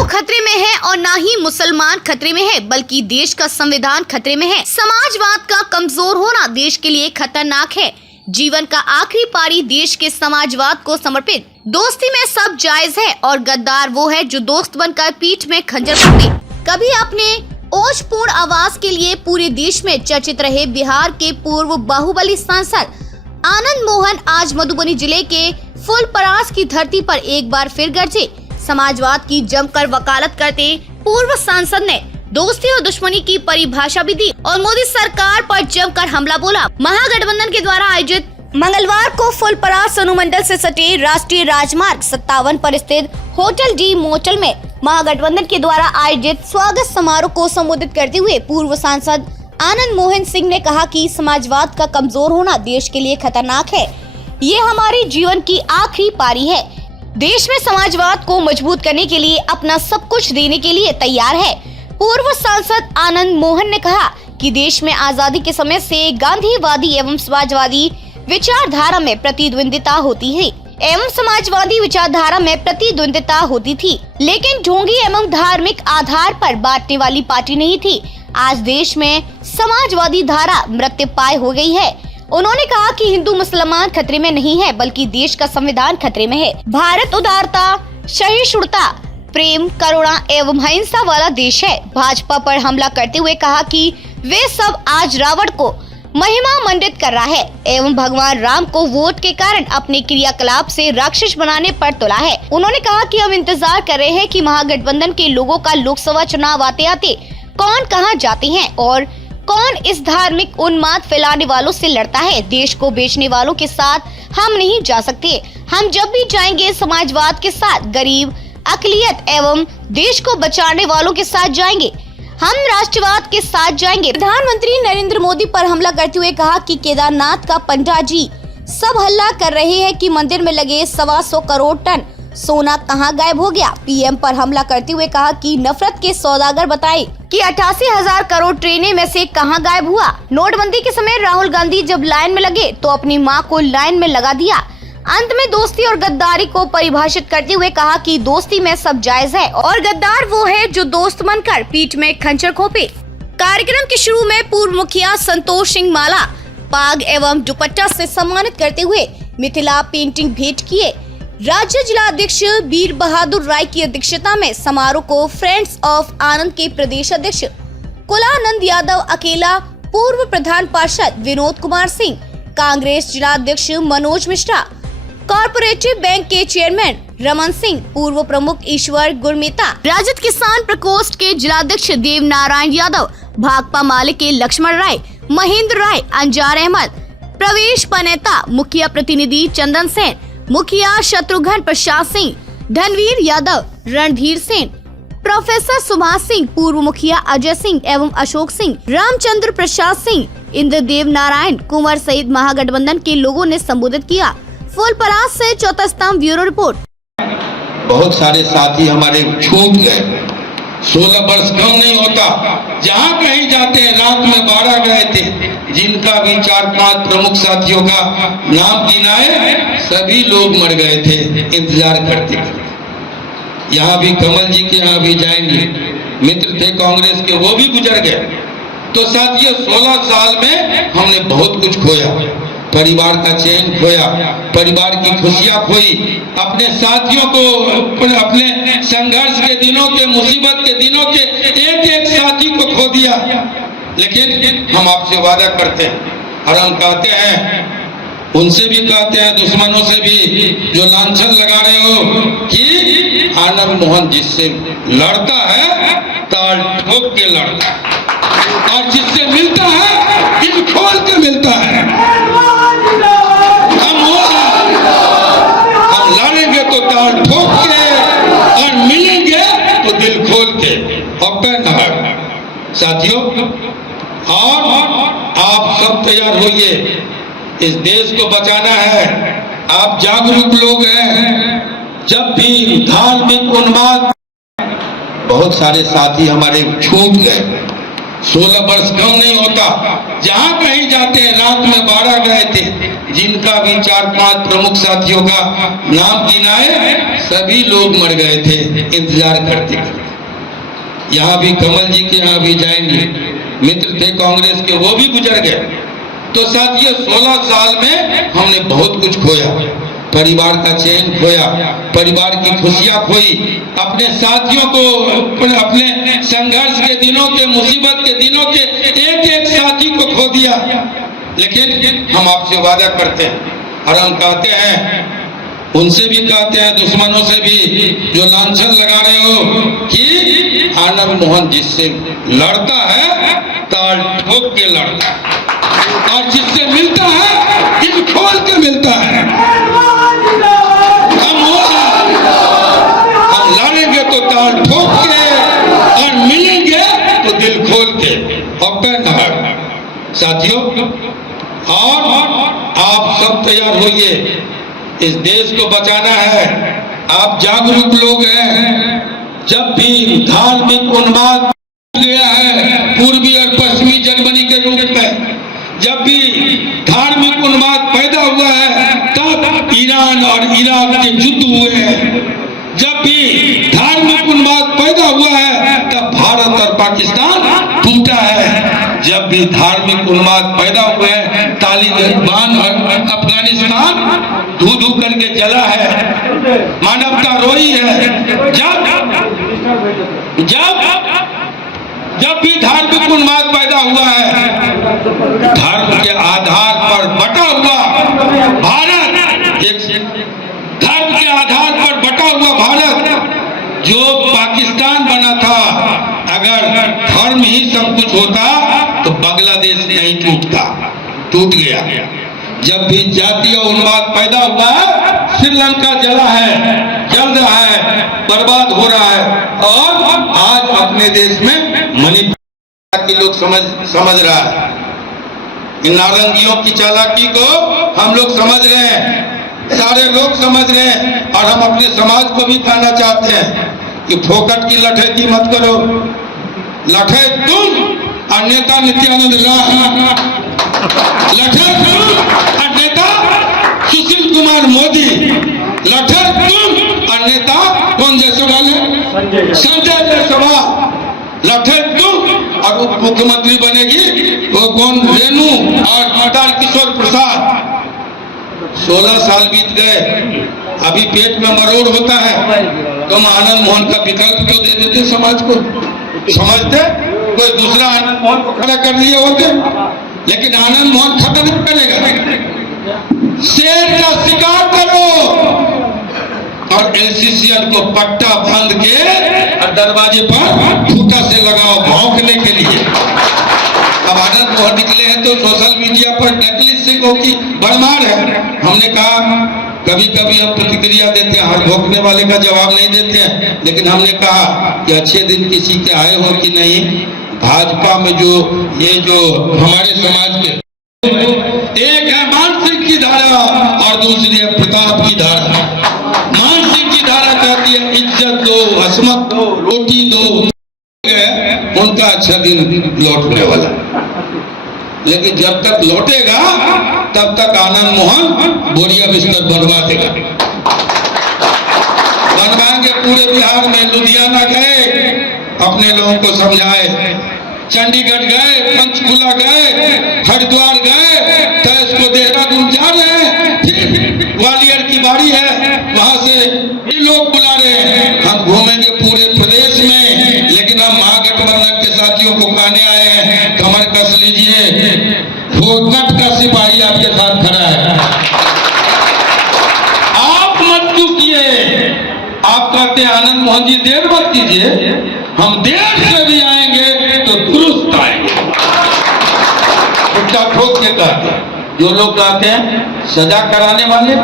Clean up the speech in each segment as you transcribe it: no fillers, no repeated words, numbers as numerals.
हिंदू खतरे में है और ना ही मुसलमान खतरे में है, बल्कि देश का संविधान खतरे में है। समाजवाद का कमजोर होना देश के लिए खतरनाक है। जीवन का आखिरी पारी देश के समाजवाद को समर्पित। दोस्ती में सब जायज है और गद्दार वो है जो दोस्त बनकर पीठ में खंजर मारे। कभी अपने ओजपूर्ण आवाज के लिए पूरे देश में चर्चित रहे बिहार के पूर्व बाहुबली सांसद आनंद मोहन आज मधुबनी जिले के फुलपरास की धरती पर एक बार फिर गरजे। समाजवाद की जमकर वकालत करते पूर्व सांसद ने दोस्ती और दुश्मनी की परिभाषा भी दी और मोदी सरकार पर जमकर हमला बोला। महागठबंधन के द्वारा आयोजित मंगलवार को फुलपरास अनुमंडल से सटे राष्ट्रीय राजमार्ग 57 पर स्थित होटल डी मोटल में महागठबंधन के द्वारा आयोजित स्वागत समारोह को संबोधित करते हुए पूर्व सांसद आनंद मोहन सिंह ने कहा कि समाजवाद का कमजोर होना देश के लिए खतरनाक है। ये हमारे जीवन की आखिरी पारी है। देश में समाजवाद को मजबूत करने के लिए अपना सब कुछ देने के लिए तैयार है। पूर्व सांसद आनंद मोहन ने कहा कि देश में आजादी के समय से गांधीवादी एवं समाजवादी विचारधारा में प्रतिद्वंदिता होती है होती थी, लेकिन ढोंगी एवं धार्मिक आधार पर बांटने वाली पार्टी नहीं थी। आज देश में समाजवादी धारा मृत्युपाय हो गई है। उन्होंने कहा कि हिंदू मुसलमान खतरे में नहीं है, बल्कि देश का संविधान खतरे में है। भारत उदारता, सहिष्णुता, प्रेम, करुणा एवं अहिंसा वाला देश है। भाजपा पर हमला करते हुए कहा कि वे सब आज रावण को महिमा मंडित कर रहा है एवं भगवान राम को वोट के कारण अपने क्रियाकलाप से राक्षस बनाने पर तुला है। उन्होंने कहा कि हम इंतजार कर रहे हैं कि महागठबंधन के लोगों का लोकसभा चुनाव आते आते कौन कहां जाते हैं और कौन इस धार्मिक उन्माद फैलाने वालों से लड़ता है। देश को बेचने वालों के साथ हम नहीं जा सकते। हम जब भी जाएंगे समाजवाद के साथ, गरीब, अकलियत एवं देश को बचाने वालों के साथ जाएंगे। हम राष्ट्रवाद के साथ जाएंगे। प्रधानमंत्री नरेंद्र मोदी पर हमला करते हुए कहा कि केदारनाथ का पंडा जी सब हल्ला कर रहे हैं कि मंदिर में लगे 125 करोड़ टन सोना कहां गायब हो गया। पीएम पर हमला करते हुए कहा कि नफरत के सौदागर बताए कि 88,000 करोड़ ट्रेनें में से कहां गायब हुआ। नोटबंदी के समय राहुल गांधी जब लाइन में लगे तो अपनी मां को लाइन में लगा दिया। अंत में दोस्ती और गद्दारी को परिभाषित करते हुए कहा कि दोस्ती में सब जायज है और गद्दार वो है जो दोस्त बनकर पीठ में खंजर घोंपे। कार्यक्रम के शुरू में पूर्व मुखिया संतोष सिंह माला पाग एवं दुपट्टा से सम्मानित करते हुए मिथिला पेंटिंग भेंट किए। राज्य जिला अध्यक्ष वीर बहादुर राय की अध्यक्षता में समारोह को फ्रेंड्स ऑफ आनंद के प्रदेश अध्यक्ष कुलानंद यादव अकेला, पूर्व प्रधान पार्षद विनोद कुमार सिंह, कांग्रेस जिला अध्यक्ष मनोज मिश्रा, कॉर्पोरेटिव बैंक के चेयरमैन रमन सिंह, पूर्व प्रमुख ईश्वर गुरमीता, राजद किसान प्रकोष्ठ के जिलाध्यक्ष देव नारायण यादव, भाकपा माले के लक्ष्मण राय, महेंद्र राय, अंजार अहमद, प्रवेश पनेता, मुखिया प्रतिनिधि चंदन सेन, मुखिया शत्रुघ्न प्रसाद सिंह, धनवीर यादव, रणधीर सेन, प्रोफेसर सुभाष सिंह, पूर्व मुखिया अजय सिंह एवं अशोक सिंह, रामचंद्र प्रसाद सिंह, इंद्रदेव नारायण कुंवर सहित महागठबंधन के लोगों ने संबोधित किया। फुलपरास से चौथा स्तंभ ब्यूरो रिपोर्ट। बहुत सारे साथी हमारे छूट गए। 16 वर्ष कम नहीं होता। जहाँ कहीं जाते हैं, रात में 12 गए थे, जिनका भी 4-5 प्रमुख साथियों का नाम गिनाए, सभी लोग मर गए थे इंतजार करते करते। यहाँ भी कमल जी के यहाँ भी जाएंगे, मित्र थे कांग्रेस के, वो भी गुजर गए। तो साथियों, 16 साल में हमने बहुत कुछ खोया। परिवार का चैन खोया, परिवार की खुशियां खोई, अपने साथियों को, अपने संघर्ष के दिनों के, मुसीबत के दिनों के एक साथी को खो दिया। लेकिन हम आपसे वादा करते हैं और हम कहते हैं, उनसे भी कहते हैं, दुश्मनों से भी जो लांछन लगा रहे हो, कि आनंद मोहन जिससे लड़ता है ताल ठोक के लड़ता है और जिससे मिलता है दिल खोल के मिलता है। हम लड़ेंगे तो ताल ठोक के और मिलेंगे तो दिल खोल के। साथियों, और आप सब तैयार होइए, इस देश को बचाना है। आप जागरूक लोग हैं। जब भी धार्मिक उन्माद, बहुत सारे साथी हमारे छूट गए। 16 वर्ष कम नहीं होता। जहाँ कहीं जाते हैं, रात में 12 गए थे, जिनका भी 4-5 प्रमुख साथियों का नाम गिनाए, सभी लोग मर गए थे इंतजार करते करते। यहाँ भी कमल जी के यहाँ भी जाएंगे, मित्र थे कांग्रेस के, वो भी गुजर गए। तो साथियों 16 साल में हमने बहुत कुछ खोया, परिवार का चैन खोया, परिवार की खुशियां खोई, अपने साथियों को, अपने संघर्ष के दिनों के, मुसीबत के दिनों के एक एक साथी को खो दिया। लेकिन हम आपसे वादा करते हैं और हम कहते हैं, उनसे भी कहते हैं, दुश्मनों से भी जो लांछन लगा रहे हो, कि आनंद मोहन जिससे लड़ता है ताल ठोक के लड़ता है, और जिससे मिलता है दिल खोल के मिलता है। हम लड़ेंगे तो ताल ठोक के, और मिलेंगे तो दिल खोल के। और साथियों, और आप सब तैयार होइए, इस देश को बचाना है। आप जागरूक लोग हैं। जब भी धार्मिक उन्माद गया है पूर्वी और पश्चिमी जर्मनी के रूप में, जब भी धार्मिक उन्माद पैदा हुआ है तब ईरान और इराक के युद्ध हुए हैं। जब भी धार्मिक उन्माद पैदा हुआ है तब भारत और पाकिस्तान टूटा है। जब भी धार्मिक उन्माद पैदा हुए हैं, तालिबान और अफगानिस्तान धू धू करके जला है, मानवता रोई है। जब भी धार्मिक उन्माद पैदा हुआ है, धर्म के आधार पर बटा हुआ भारत, एक धर्म के आधार पर बटा हुआ भारत जो पाकिस्तान बना था, अगर धर्म ही सब कुछ होता तो बांग्लादेश नहीं टूटता, टूट गया। जब भी जातीय उन्माद पैदा हुआ है, श्रीलंका जला है, जल रहा है, बर्बाद हो रहा है। और आज अपने देश में मणिपुर के लोग समझ रहा है, इन नारंगियों की चालाकी को हम लोग समझ रहे हैं, सारे लोग समझ रहे हैं। और हम अपने समाज को भी कहना चाहते हैं कि फोकट की लठैती मत करो। लठे तुम और नेता नित्यानंद राय, लठे तुम और नेता सुशील कुमार मोदी, लठे तुम और नेता कौन जायसवाल है, संजय जायसवाल, लठे तुम और उप मुख्यमंत्री बनेगी वो कौन, रेणु और किशोर प्रसाद। 16 साल बीत गए, अभी पेट में मरोड़ होता है, तुम आनंद मोहन का विकल्प क्यों दे देते समाज को? समझते कोई दूसरा आनंद मोहन को खड़ा कर दिए होते, लेकिन आनंद मोहन खत्म नहीं करेगा। शेर का शिकार करो और एलसीसीएल को पट्टा बांध के और दरवाजे पर खूंटा से लगाओ भौंकने के लिए। अब आनंद मोहन निकले हैं तो सोशल मीडिया पर नकली सिखों की भरमार है। हमने कहा कभी कभी हम प्रतिक्रिया देते हैं, हर भौंकने वाले का जवाब नहीं देते हैं, लेकिन हमने कहा कि अच्छे दिन किसी के आए हो कि नहीं। भाजपा में जो हमारे समाज के, एक है मान सिंह की धारा और दूसरी है प्रताप की धारा। मान सिंह की धारा कहती है इज्जत दो, असमत दो, रोटी दो, उनका अच्छा दिन लौटने वाला, लेकिन जब तक लौटेगा तब तक आनंद मोहन बोरिया बिस्तर बनवा देगा। बनवाएंगे पूरे बिहार में। लुधियाना गए, अपने लोगों को समझाए, चंडीगढ़ गए, पंचकुला गए, हरिद्वार गए, तेज को देहरादून जा रहे हैं, फिर ग्वालियर की बारी है, वहां से भी लोग बुला रहे हैं। हम घूमेंगे पूरे प्रदेश में, लेकिन हम महागठबंधन के साथियों को कहने आए हैं, कमर कस लीजिए, फोकट का सिपाही आपके साथ खड़ा है, आप मत चूकिए। आप कहते हैं आनंद मोहन जी देर मत कीजिए, हम देर से भी आएंगे तो दुरुस्त आएंगे। खुट्टा ठोक के कहते हैं। जो लोग कहते हैं सजा कराने वाले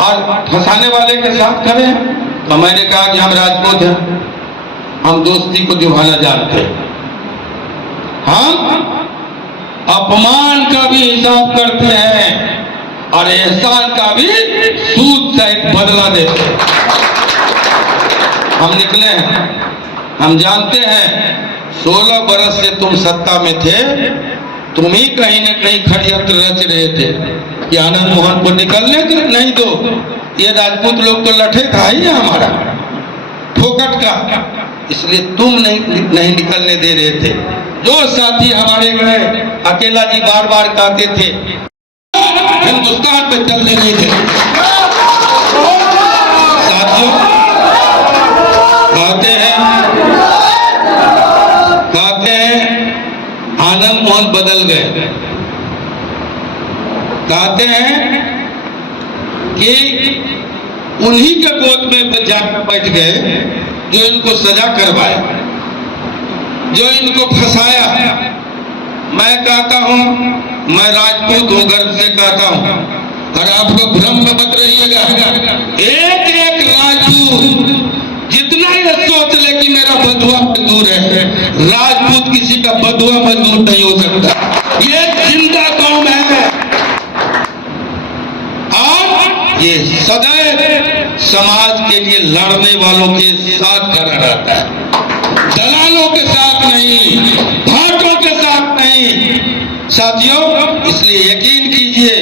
और फंसाने वाले के साथ खड़े, तो मैंने कहा कि हम राजपूत हैं, हम दोस्ती को निभाना जानते हैं, हम अपमान का भी हिसाब करते हैं और एहसान का भी सूद सहित बदला देते हैं। हम निकले हैं, हम जानते हैं 16 बरस से तुम सत्ता में थे, तुम ही कहीं न कहीं षड्यंत्र रच रहे थे। कि आनंद मोहन को निकलने नहीं दो, ये राजपूत लोग तो लठे था ही हमारा फोकट का, इसलिए तुम नहीं निकलने दे रहे थे। जो साथी हमारे गए, अकेला जी बार बार कहते थे हिंदुस्तान पे चलने नहीं थे। साथियों कहते हैं आनंद मोहन बदल गए। कहते हैं कि उन्हीं के गोद में जाकर बैठ गए जो इनको सजा करवाया, जो इनको फंसाया। मैं कहता हूं, मैं राजपूत हूं, गर्व से कहता हूं, और आप लोग भ्रम में मत रहिएगा। एक एक राजपूत जितना ये सोच ले कि मेरा बंधुआ मजदूर है, राजपूत किसी का बंधुआ मजदूर नहीं हो सकता। ये जिंदा कौम है और ये सदैव समाज के लिए लड़ने वालों के साथ खड़ा रहता है, दलालों के साथ नहीं, भाटों के साथ नहीं। साथियों, इसलिए यकीन कीजिए,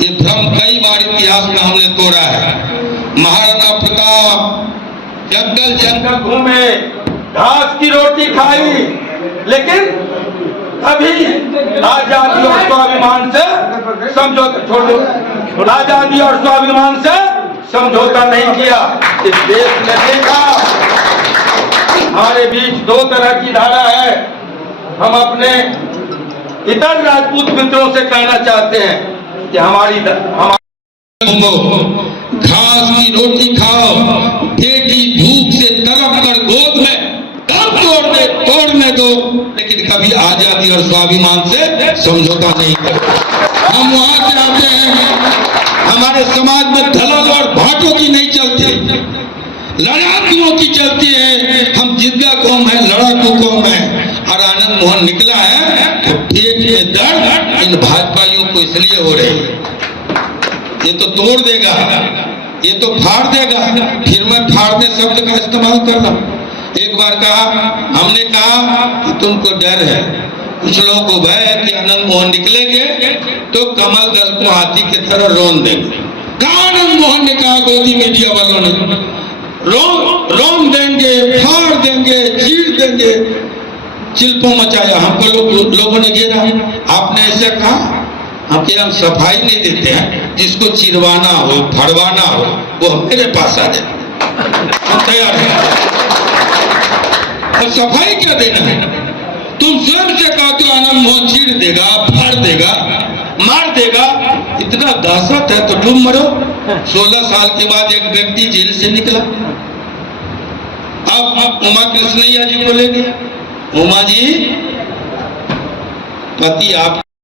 ये भ्रम कई बार इतिहास में हमने तोड़ा है। महाराणा प्रताप जंगल जंगल घूमे, घास की रोटी खाई, लेकिन कभी आजादी और स्वाभिमान से समझौता, छोड़ो, आजादी और स्वाभिमान से समझौता नहीं किया। इस देश ने देखा हमारे बीच दो तरह की धारा है। हम अपने इतर राजपूत मित्रों से कहना चाहते हैं कि हमारी घास की रोटी खाओ, बेटी भूख से तड़प कर गोद में दम तोड़ने दो, लेकिन कभी आजादी और स्वाभिमान से समझौता नहीं करो। हम वहां से आते हैं, हमारे समाज में दलाल और भाटों की नहीं चलती, लड़ाकुओं की चलती है। हम जिद्दा कौम है, लड़ाकू कौम है। और आनंद मोहन निकला है तो पेट में दर्द इन भाजपाइयों को इसलिए हो रही है। ये तो तोड़ देगा, ये तो फाड़ देगा। फिर मैं फाड़ने शब्द का इस्तेमाल कर रहा हूं। एक बार कहा, हमने कहा कि तुमको डर है, कुछ लोगों को भय है कि आनंद मोहन निकलेंगे तो कमल दल को हाथी की तरह रोन देंगे। कहा आनंद मोहन ने कहा, गोदी मीडिया वालों ने, रोन देंगे, फाड़ देंगे, चीर देंगे, चिल्पो मचाया। हमको लोगों ने घेरा। आपने ऐसे कहा, हम सफाई नहीं देते हैं, जिसको चिरवाना हो, फड़वाना हो, वो मेरे पास आ जाए, हम तैयार हैं। और सफाई क्या देना है? तुम स्वयं से कहा तो आनंद मोहन चीर देगा, फाड़ देगा, मार देगा। इतना दहशत है तो तुम मरो। 16 साल के बाद एक व्यक्ति जेल से निकला। अब उमा कृष्णैया जी को ले गया। उमा जी, पति आप